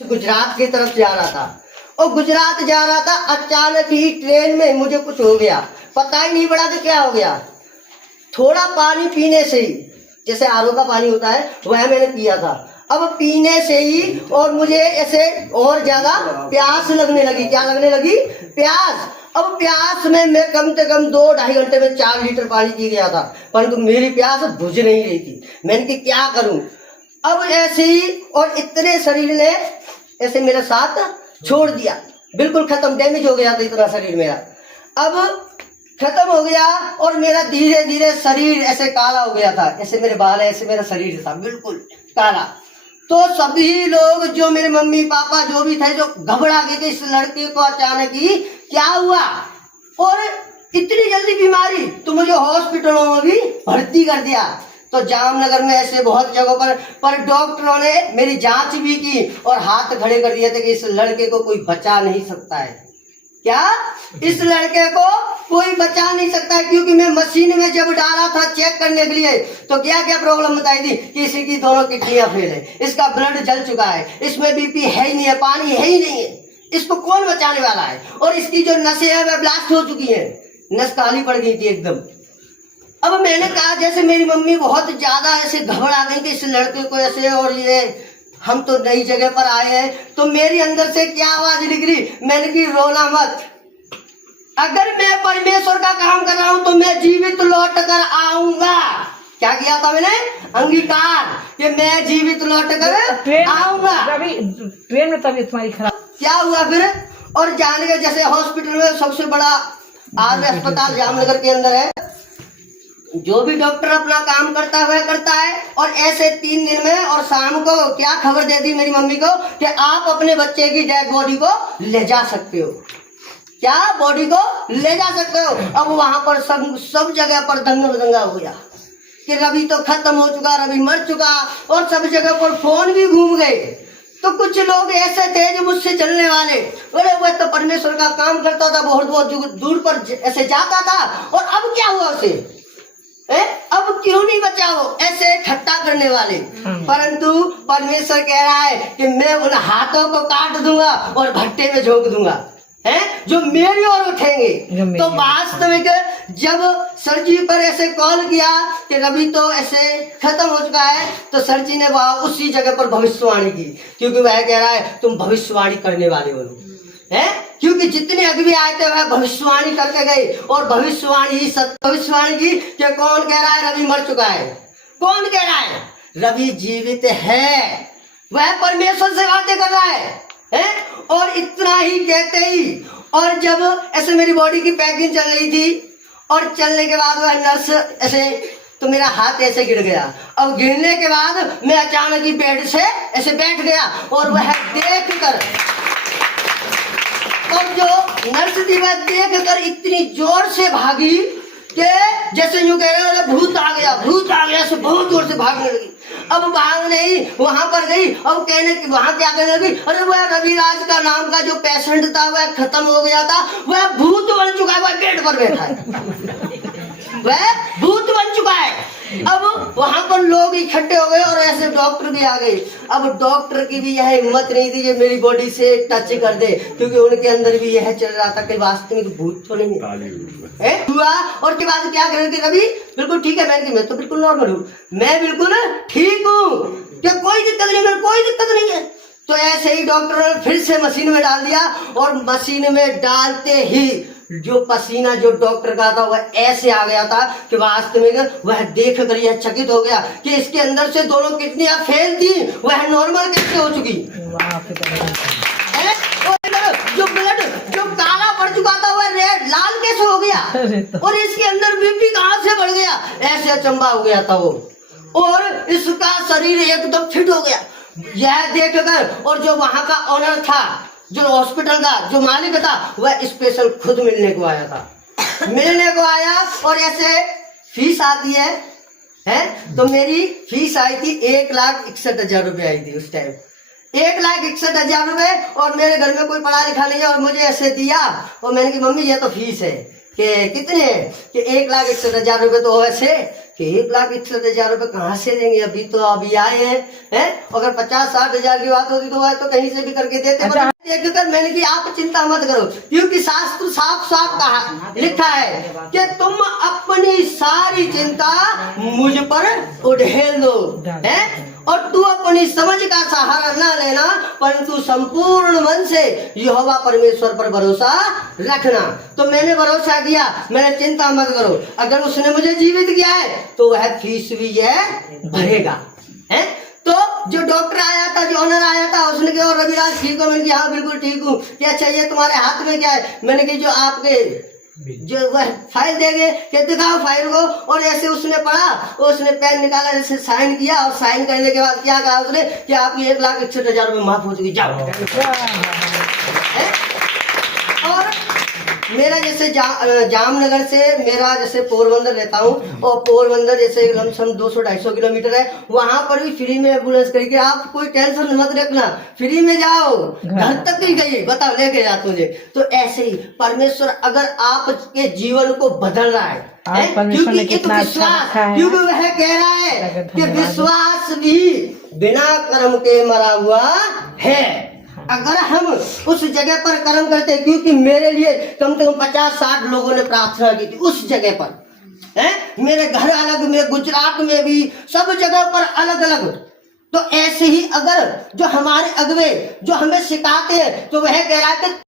गुजरात की तरफ जा रहा था और गुजरात जा रहा था, अचानक ही ट्रेन में मुझे कुछ हो गया, पता ही नहीं पड़ा कि क्या हो गया। थोड़ा पानी पीने से ही, जैसे आरओ का पानी होता है वह मैंने पिया था, अब पीने से ही और मुझे ऐसे और ज्यादा प्यास लगने लगी। क्या लगने लगी? प्यास। अब प्यास में मैं कम से कम 2-2.5 घंटे में 4 लीटर पानी पी गया था, परंतु मेरी प्यास बुझ नहीं रही थी। मैंने कि क्या करूं। अब ऐसे ही और इतने शरीर ने ऐसे मेरा साथ छोड़ दिया, बिल्कुल खत्म, डैमेज हो गया था इतना शरीर मेरा। अब खत्म हो गया और मेरा धीरे धीरे शरीर ऐसे काला हो गया था, ऐसे मेरे बाल, ऐसे मेरा शरीर था बिल्कुल काला। तो सभी लोग, जो मेरे मम्मी पापा जो भी थे, जो घबरा गए कि इस लड़के को अचानक ही क्या हुआ और इतनी जल्दी बीमारी, तो मुझे हॉस्पिटलों में भी भर्ती कर दिया। तो जामनगर में ऐसे बहुत जगहों पर डॉक्टरों ने मेरी जांच भी की और हाथ खड़े कर दिए थे कि इस लड़के को कोई बचा नहीं सकता है। क्या? इस लड़के को कोई बचा नहीं सकता है, क्योंकि मैं मशीन में जब डाला था चेक करने के लिए तो क्या क्या प्रॉब्लम बताई थी कि इसी की दोनों किडनियां फेल है, इसका ब्लड जल चुका है, इसमें बीपी है ही नहीं है, पानी है ही नहीं है, इसको कौन बचाने वाला है, और इसकी जो नसें हैं वह ब्लास्ट हो चुकी है, नस काली पड़ गई थी एकदम। अब मैंने कहा, जैसे मेरी मम्मी बहुत ज्यादा ऐसे घबरा गई कि इस लड़के को ऐसे, और ये हम तो नई जगह पर आए हैं, तो मेरी अंदर से क्या आवाज निकली, मैंने की रोना मत, अगर मैं परमेश्वर का काम कर रहा हूं तो मैं जीवित लौट कर आऊंगा। क्या किया था मैंने? अंगीकार कि मैं जीवित लौट कर आऊंगा। ट्रेन में तबीयत तुम्हारी खराब क्या हुआ फिर? और जान के जैसे हॉस्पिटल में सबसे बड़ा आर्य अस्पताल जामनगर के अंदर है, जो भी डॉक्टर अपना काम करता है वह करता है, और ऐसे 3 दिन में और शाम को क्या खबर दे दी मेरी मम्मी को कि आप अपने बच्चे की डेड बॉडी को ले जा सकते हो। क्या? बॉडी को ले जा सकते हो। अब वहां पर सब जगह पर दंगा हो गया कि रवि तो खत्म हो चुका, रवि मर चुका, और सब जगह पर फोन भी घूम गए। तो कुछ लोग ऐसे थे जो मुझसे चलने वाले, अरे वह तो परमेश्वर का काम करता था, बहुत बहुत दूर पर ऐसे जाता था, और अब क्या हुआ उसे, अब क्यों नहीं बचा वो, ऐसे ठट्टा करने वाले। परंतु परमेश्वर कह रहा है कि मैं उन हाथों को काट दूंगा और भट्टे में झोंक दूंगा, है जो मेरी ओर उठेंगे। तो वास्तविक जब सर जी पर ऐसे कॉल किया कि रवि तो ऐसे खत्म हो चुका है, तो सर जी ने वहां उसी जगह पर भविष्यवाणी की, क्योंकि वह कह रहा है तुम भविष्यवाणी करने वाले हो, है, क्योंकि जितने अगुवे आए थे वह भविष्यवाणी करके गए, और भविष्यवाणी ही सत्य भविष्यवाणी की कि कौन कह रहा है रवि मर चुका है, कौन कह रहा है रवि जीवित है, वह परमेश्वर से बातें कर रहा है। और इतना ही कहते ही, और जब ऐसे मेरी बॉडी की पैकिंग चल रही थी, और चलने के बाद वह नर्स ऐसे, तो मेरा हाथ ऐसे गिर गया। अब गिरने के बाद मैं अचानक ही बेड से ऐसे बैठ गया, और वह देख कर, और जो नर्स थी वह देख कर इतनी जोर से भागी कि जैसे यूं कह रहे हो भूत आ गया, भूत आ गया, से बहुत जोर से भागने लगी। अब भाग नहीं, वहां पर गई, अब कहने की वहां क्या कहने लगी, अरे वह रविराज का नाम का जो पेशेंट था वह खत्म हो गया था, वह भूत बन चुका है, वह बेड पर बैठा है, वह भूत बन चुका है। अब वहां पर लोग इकट्ठे हो गए और ऐसे डॉक्टर भी आ गए। अब डॉक्टर की भी यह हिम्मत नहीं थी कि मेरी बॉडी से टच कर दे, क्योंकि उनके अंदर भी यह चल रहा था कि वास्तविक भूत तो नहीं है हुआ। और के बाद क्या करेंगे, कभी बिल्कुल ठीक है, मैं तो बिल्कुल नॉर्मल हूँ, मैं बिल्कुल ठीक हूँ, क्या कोई दिक्कत नहीं, मेरे कोई दिक्कत नहीं है। तो ऐसे ही डॉक्टर ने फिर से मशीन में डाल दिया, और मशीन में डालते ही जो पसीना जो डॉक्टर का था वह ऐसे आ गया था कि वास्तविक वह देख कर यह चकित हो गया कि इसके अंदर से दोनों किडनियां फेल थी, वह नॉर्मल कैसे हो चुकी, जो ब्लड जो काला पड़ चुका था वह रेड लाल कैसे हो गया, और इसके अंदर बीपी कहां से बढ़ गया, ऐसे अचंबा हो गया था वो, और इसका शरीर एकदम फिट हो गया। यह देख कर, और जो वहां का ऑनर था, जो हॉस्पिटल का जो मालिक था, वह स्पेशल खुद मिलने को आया था, मिलने को आया, और ऐसे फीस आती है, तो मेरी फीस आई थी 1,61,000 रुपये आई थी उस टाइम, 1,61,000 रुपये, और मेरे घर में कोई पढ़ा लिखा नहीं है, और मुझे ऐसे दिया, और मैंने कहा मम्मी ये तो फीस है, कि कितने कि 1,61,000 रुपए तो वैसे कि 1,61,000 रुपए कहाँ से देंगे, अभी आए हैं। अगर 50-60 हजार की बात होती तो वह तो कहीं से भी करके देते। अच्छा। देखकर मैंने कि आप चिंता मत करो, क्योंकि शास्त्र साफ साफ कहा लिखा है कि तुम अपनी सारी चिंता मुझ पर उड़ेल दो, है, और तू अपनी समझ का सहारा ना लेना, परंतु संपूर्ण मन से यहोवा परमेश्वर पर भरोसा रखना। तो मैंने भरोसा किया, मैंने चिंता मत करो, अगर उसने मुझे जीवित किया है तो वह फीस भी यह भरेगा, है। तो जो डॉक्टर आया था, जो ऑनर आया था, उसने कहा रविराज ठीक हो? मैंने कहा हाँ बिल्कुल ठीक हूँ। क्या चाहिए तुम्हारे हाथ में क्या है? मैंने कहा जो आपके जो वह फाइल देंगे, क्या दिखाओ फाइल को। और ऐसे उसने पढ़ा, उसने पेन निकाला, जैसे साइन किया, और साइन करने के बाद क्या कहा उसने कि आपकी 1,61,000 रुपये माफ हो चुकी, जाओ। और मेरा जैसे जामनगर से मेरा जैसे पोरबंदर रहता हूँ, और पोरबंदर जैसे लमसम 200-250 किलोमीटर है, वहां पर भी फ्री में एम्बुलेंस करके आप कोई टेंशन मत रखना, फ्री में जाओ, घर तक ही गई, बताओ लेके जाते मुझे। तो ऐसे ही परमेश्वर अगर आपके जीवन को बदल रहा है, क्योंकि एक विश्वास, क्योंकि वह कह रहा है कि विश्वास भी बिना कर्म के मरा हुआ है। अगर हम उस जगह पर कर्म करते, क्योंकि मेरे लिए कम से कम 50-60 लोगों ने प्रार्थना की थी उस जगह पर, है, मेरे घर अलग में, गुजरात में भी, सब जगह पर अलग अलग। तो ऐसे ही अगर जो हमारे अगवे जो हमें सिखाते हैं, तो वह कह रहा है कि